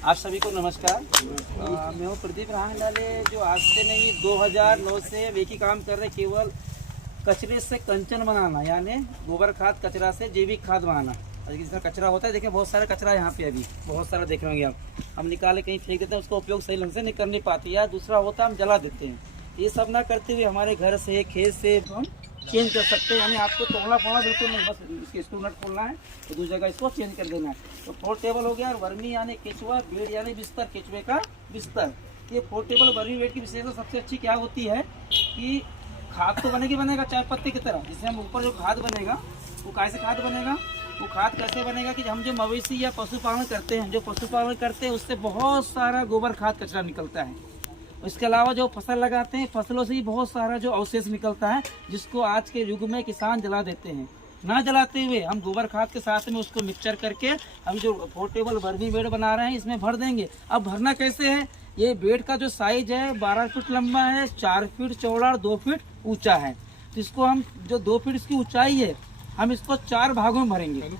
आप सभी को नमस्कार। मैं हूँ प्रदीप राहंगडाले, जो आज से नहीं 2009 से एक ही काम कर रहे, केवल कचरे से कंचन बनाना, यानी गोबर खाद कचरा से जैविक खाद बनाना। जिस तरह कचरा होता है, देखिए बहुत सारा कचरा यहाँ पे अभी बहुत सारा देख रहे होंगे आप। हम निकाले कहीं फेंक देते हैं, उसका उपयोग सही ढंग से नहीं कर नहीं पाते, या दूसरा होता है हम जला देते हैं। ये सब ना करते हुए हमारे घर से खेत से हम चेंज कर सकते हैं। यानी आपको तोड़ना फोड़ना बिल्कुल नहीं, बस इसके स्क्रू नट खोलना है तो दूसरी जगह इसको चेंज कर देना है। तो पोर्टेबल हो गया। और वर्मी यानी केचुआ, बेड यानी बिस्तर, केचुए का बिस्तर। ये पोर्टेबल वर्मी बेड की विशेषता सबसे अच्छी क्या होती है कि खाद तो बनेगा चाय पत्ती की तरह। जिससे हम ऊपर जो खाद बनेगा वो कैसे खाद बनेगा, वो खाद कैसे बनेगा कि हम जो मवेशी या पशुपालन करते हैं, जो पशुपालन करते हैं उससे बहुत सारा गोबर खाद कचरा निकलता है। इसके अलावा जो फसल लगाते हैं, फसलों से ही बहुत सारा जो अवशेष निकलता है, जिसको आज के युग में किसान जला देते हैं। ना जलाते हुए हम गोबर खाद के साथ में उसको मिक्सचर करके हम जो पोर्टेबल वर्मी बेड बना रहे हैं इसमें भर देंगे। अब भरना कैसे है, ये बेड का जो साइज है 12 फीट लंबा है, 4 फीट चौड़ा और 2 फीट ऊंचा है। तो इसको हम जो 2 फीट इसकी ऊंचाई है, हम इसको 4 भागों में भरेंगे।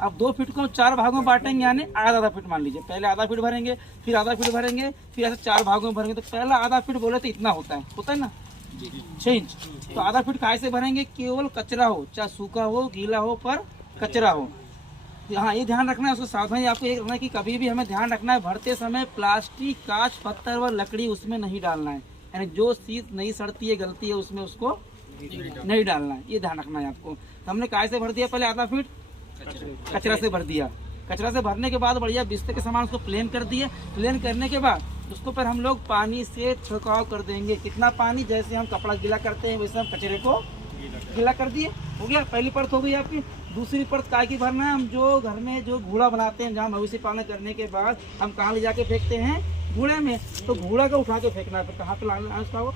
अब 2 फीट को 4 भागों में बांटेंगे, यानी आधा फीट मान लीजिए। पहले आधा फीट भरेंगे, फिर आधा फीट भरेंगे, फिर ऐसे 4 भागों में भरेंगे। तो पहला आधा फीट बोले तो इतना होता है ना 6 इंच। तो आधा फीट कैसे भरेंगे, केवल कचरा हो, चाहे सूखा हो गीला हो, पर कचरा हो। हाँ, ये ध्यान रखना है, उसको सावधानी आपको ये रखना है कि कभी भी हमें ध्यान रखना है, भरते समय प्लास्टिक, कांच, पत्थर व लकड़ी उसमें नहीं डालना है। यानी जो चीज नहीं सड़ती है, गलती है, उसमें उसको नहीं डालना है, ये ध्यान रखना है आपको। तो हमने कैसे भर दिया, पहले आधा फीट कचरा से भर दिया। कचरा से भरने के बाद बढ़िया बिस्तर के सामान उसको प्लेन कर दिए। प्लेन करने के बाद उसको पर हम लोग पानी से छिड़काव कर देंगे। कितना पानी, जैसे हम कपड़ा गीला करते हैं वैसे हम कचरे को गीला कर दिए। हो गया, पहली परत हो गई आपकी। दूसरी परत काय की भरना है, हम जो घर में जो घूड़ा बनाते हैं, जहाँ मवेशी पालन करने के बाद हम कहाँ ले जाके फेंकते हैं, घूड़े में। तो घूड़ा का उठा के फेंकना है, कहाँ पे लाना है, उसका वो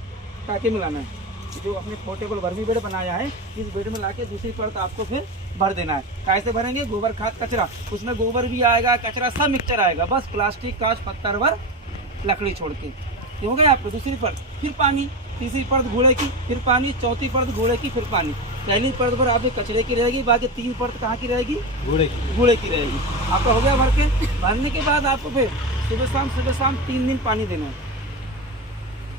टाके में लाना है। जो अपने पोर्टेबल वर्मी बेड बनाया है, इस बेड में लाके दूसरी परत आपको फिर भर देना है। कैसे भरेंगे, गोबर खाद कचरा, उसमें गोबर भी आएगा, कचरा सब मिक्सचर आएगा, बस प्लास्टिक, कांच, पत्थर व लकड़ी छोड़ के। हो गया आपको दूसरी परत, फिर पानी, तीसरी परत घोड़े की, फिर पानी, चौथी परत घोड़े की, फिर पानी। पहली परत पर आपके कचरे की रहेगी, बाकी 3 परत कहाँ की रहेगी, घोड़े की रहेगी। आपका हो गया भर के। भरने के बाद आपको फिर सुबह शाम 3 दिन पानी देना है।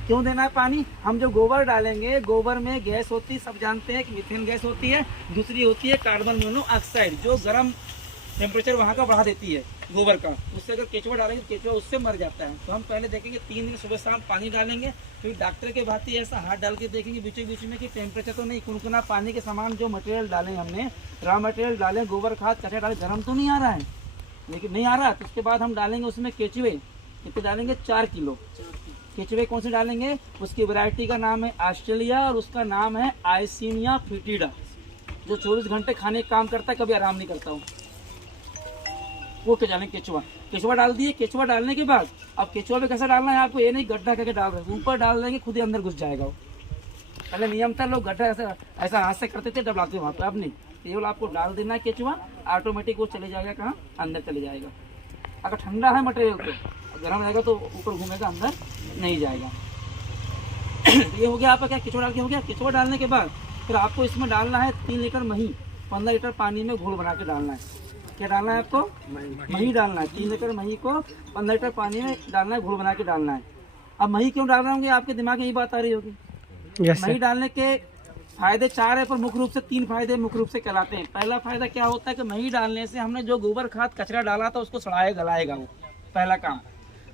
क्यों देना है पानी, हम जो गोबर डालेंगे, गोबर में गैस होती है, सब जानते हैं कि मीथेन गैस होती है। दूसरी होती है कार्बन मोनोऑक्साइड, जो गर्म टेम्परेचर वहाँ का बढ़ा देती है गोबर का। उससे अगर केचुआ डालेंगे तो केचुआ उससे मर जाता है। तो हम पहले देखेंगे 3 दिन सुबह शाम पानी डालेंगे। फिर डॉक्टर के भांति ऐसा हाथ डाल के देखेंगे बीच बीच में कि टेम्परेचर तो नहीं, कुनकुना पानी के समान जो मटेरियल डालें, हमने रॉ मटेरियल डालें, गोबर खाद कचरा डालें, गर्म तो नहीं आ रहा है, लेकिन नहीं आ रहा। तो उसके बाद हम डालेंगे उसमें केचुए, कितने डालेंगे, 4 किलो केचुए। कौन से डालेंगे, उसकी वैरायटी का नाम है ऑस्ट्रेलिया और उसका नाम है आइसिनिया फिटिडा, जो 24 घंटे खाने का काम करता है, कभी आराम नहीं करता हूँ। वो क्या डालेंगे, केचुआ डाल दिए। केचुआ डालने के बाद अब केचुआ पे कैसा डालना है आपको, ये नहीं गड्ढा करके डाल रहे, ऊपर डाल देंगे, खुद ही अंदर घुस जाएगा वो। पहले नियम था, लोग गड्ढा ऐसा हाथ से करते थे, डबलाते वहाँ पे, अब नहीं, केवल आपको डाल देना है केचुआ, ऑटोमेटिक वो चले जाएगा, कहाँ, अंदर चले जाएगा। अगर ठंडा है मटेरियल तो, गर्म रहेगा तो ऊपर घूमेगा, अंदर नहीं जाएगा। ये हो गया आपका क्या, केचुआ डाल के हो गया। केचुआ डालने के बाद फिर आपको इसमें डालना है 3 लीटर मही, 15 लीटर पानी में घोल बना के डालना है। क्या डालना है आपको, मही डालना है। 3 लीटर मही को 15 लीटर पानी में डालना है, घोल बना के डालना है। अब मही क्यों डाल रहे होंगे, आपके दिमाग में ये बात आ रही होगी। मही डालने के फायदे 4 है, पर मुख्य रूप से 3 फायदे मुख्य रूप से कहलाते हैं। पहला फायदा क्या होता है कि मही डालने से हमने जो गोबर खाद कचरा डाला था उसको सड़ाएगा, गलाएगा वो, पहला काम।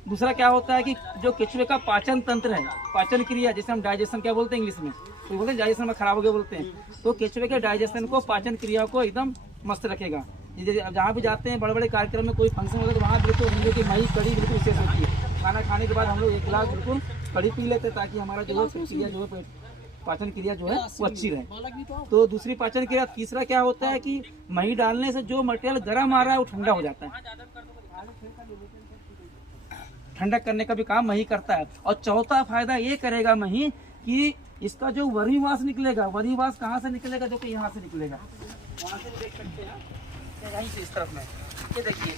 दूसरा क्या होता है कि जो केचुए का पाचन तंत्र है, पाचन क्रिया, जिसे हम डाइजेशन क्या बोलते हैं इंग्लिश में, तो बोलते हैं डाइजेशन में खराब हो गया बोलते हैं, तो केचुए के डाइजेशन को, पाचन क्रिया को एकदम मस्त रखेगा। जहाँ भी जाते हैं बड़े बड़े कार्यक्रम में, कोई फंक्शन होगा तो वहाँ बिल्कुल हम लोग की मही कड़ी बिल्कुल विशेष होती है। खाना खाने के बाद हम लोग 1 गिलास बिल्कुल कड़ी पी लेते हैं, ताकि हमारा जो है क्रिया जो है, पाचन क्रिया जो है वो अच्छी रहे। तो दूसरी पाचन क्रिया। तीसरा क्या होता है कि मही डालने से जो मटेरियल गर्म आ रहा है वो ठंडा हो जाता है, ठंडा करने का भी काम मही करता है। और चौथा फायदा ये करेगा मही कि इसका जो वर्मीवास निकलेगा, वर्मीवास कहाँ से निकलेगा, जो कि यहाँ से निकलेगा, वहाँ से देख सकते हैं, यहीं से इस तरफ में, ये देखिए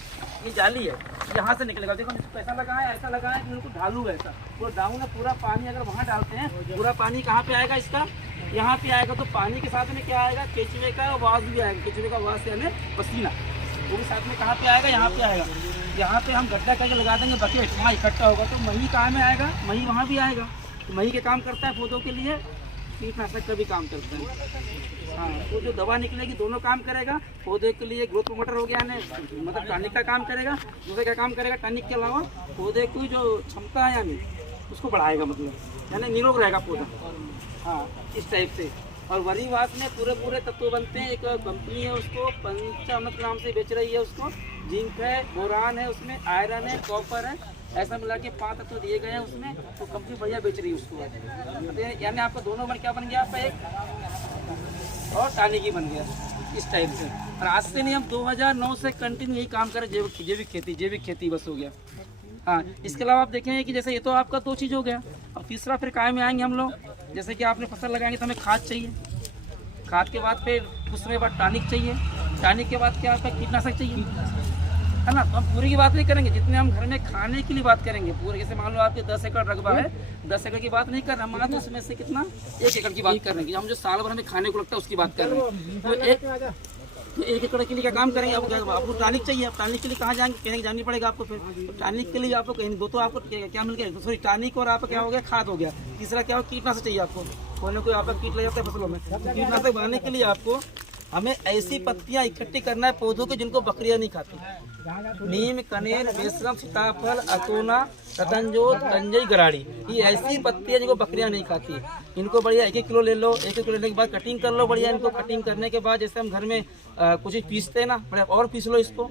ये जाली है, यहाँ से निकलेगा। देखो ऐसा लगा है, ऐसा लगा है कि बिल्कुल ढालू है, ऐसा वो डाउन है। पूरा पानी अगर वहाँ डालते हैं, पूरा पानी कहाँ पे आएगा, इसका यहाँ पे आएगा। तो पानी के साथ में क्या आएगा, केचुए का वास भी आएगा। केचुए का वास यानी पसीना, वो भी साथ में कहाँ पे आएगा, यहाँ पे आएगा। यहाँ पे हम गड्ढा करके लगा देंगे, बकेट वहाँ इकट्ठा होगा तो मही कहाँ में आएगा, मही वहाँ भी आएगा। तो मही के काम करता है पौधों के लिए, कीटनाशक का भी काम करता है। हाँ, तो जो दवा निकलेगी दोनों काम करेगा। पौधे के लिए ग्रोथ प्रोमोटर हो गया यानी मतलब टॉनिक का काम करेगा, दूसरे क्या काम करेगा टॉनिक के अलावा पौधे की जो क्षमता है यानी उसको बढ़ाएगा, मतलब यानी निरोग रहेगा पौधा। हाँ, इस टाइप से। और वरीवास में पूरे तत्व बनते हैं। एक कंपनी है उसको पंचामृत नाम से बेच रही है उसको। जिंक है, बोरान है, उसमें आयरन है, कॉपर है, ऐसा मिला के 5 तत्व दिए गए हैं उसमें। तो कंपनी बढ़िया बेच रही है उसको। यानी आपका दोनों बन क्या बन गया, आपका एक और टानिक ही बन गया इस टाइप से। और आज से नहीं, हम 2009 से कंटिन्यू यही काम करें, जैविक खेती बस हो गया। हाँ, इसके अलावा आप देखेंगे कि जैसे ये तो आपका 2 चीज़ हो गया। अब तीसरा फिर काय में आएंगे हम लोग। जैसे कि आपने फसल लगाएंगे तो हमें खाद चाहिए, खाद के बाद फिर कुछ समय बाद टॉनिक चाहिए, टॉनिक के बाद क्या आपका कीटनाशक चाहिए, है ना। तो हम पूरी की बात नहीं करेंगे, जितने हम घर में खाने के लिए बात करेंगे पूरे। जैसे मान लो आपके 10 एकड़ रकबा है, 10 एकड़ की बात नहीं कर रहे, मान लो उसमें से कितना 1 एकड़ की बात कर रहे हैं, हम जो साल भर हमें खाने को लगता है उसकी बात कर रहे हैं। तो 1 एकड़ के लिए क्या काम करेंगे, आपको टॉनिक चाहिए। अब टॉनिक के लिए कहाँ जाएंगे, कहीं जानी पड़ेगा आपको। फिर तो टॉनिक के लिए आपको कहीं दो तो आपको क्या मिल गया, सॉरी टॉनिक और आपका क्या हो गया, खाद हो गया। तीसरा क्या हो, कीटनाशक चाहिए आपको। कोई आपका कीट लग जाता है फसलों में, कीटनाशक बनाने के लिए आपको हमें ऐसी पत्तियां इकट्ठी करना है पौधों की जिनको बकरियां नहीं खाती। नीम, कनेर, बेसरम, सीताफल, अतोना, रतनजोत, कंजई, गराड़ी, ये ऐसी पत्तियां जिनको बकरियां नहीं खाती। इनको बढ़िया 1-1 किलो ले लो। 1-1 किलो लेने के बाद कटिंग कर लो बढ़िया। इनको कटिंग करने के बाद जैसे हम घर में कुछ पीसते हैं ना, बढ़िया और पीस लो इसको।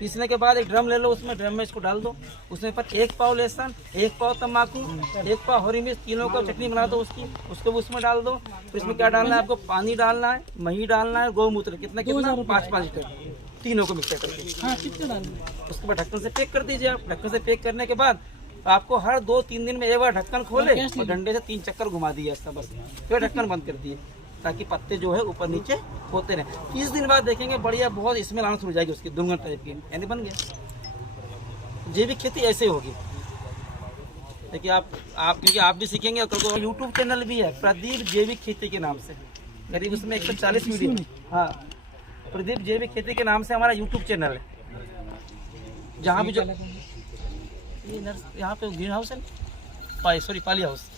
पीसने के बाद एक ड्रम ले लो, उसमें ड्रम में इसको डाल दो। उसमें पर 1 पाव लहसुन, 1 पाव तम्बाकू, 1 पाव हरी मिर्च, तीनों का चटनी बना दो उसको भी उसमें डाल दो। फिर इसमें क्या डालना है आपको, पानी डालना है, मही डालना है, गौमूत्र कितना 5 लीटर, तीनों को मिक्स करके। हाँ, कितना डालना। उसके बाद ढक्कन से पैक कर दीजिए आप। ढक्कन से पैक करने के बाद आपको हर 2-3 दिन में एक बार ढक्कन खोले और डंडे से 3 चक्कर घुमा दिए ऐसा बस, फिर ढक्कन बंद कर दिए ताकि पत्ते जो है ऊपर नीचे होते रहे। 30 दिन बाद देखेंगे बढ़िया बहुत स्मेल आना शुरू हो जाएगी उसकी, दुर्गंध टाइप की, यानी बन गया। जैविक खेती ऐसे होगी। देखिए आप क्योंकि आप भी सीखेंगे। और कल यूट्यूब चैनल भी है प्रदीप जैविक खेती के नाम से, करीब उसमें 140 वीडियो। हाँ, प्रदीप जैविक खेती के नाम से हमारा यूट्यूब चैनल है। जहाँ भी जो यहाँ पे ग्रीन हाउस है, सॉरी पाली हाउस।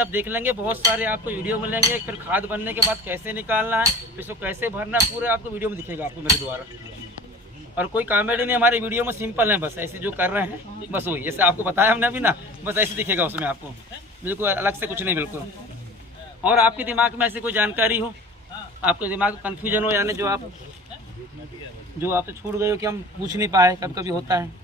आप देख लेंगे बहुत सारे आपको वीडियो मिलेंगे। फिर खाद बनने के बाद कैसे निकालना है, फिर इसको कैसे भरना है, पूरे आपको वीडियो में दिखेगा आपको मेरे द्वारा। और कोई कॉमेडी नहीं, हमारे वीडियो में सिंपल है, बस ऐसे जो कर रहे हैं बस वही, जैसे आपको बताया हमने अभी ना, बस ऐसे दिखेगा उसमें आपको, बिल्कुल अलग से कुछ नहीं बिल्कुल। और आपके दिमाग में ऐसी कोई जानकारी हो, आपके दिमाग में कन्फ्यूजन हो, यानी जो आपसे छूट गई हो कि हम पूछ नहीं पाए, कभी कभी होता है।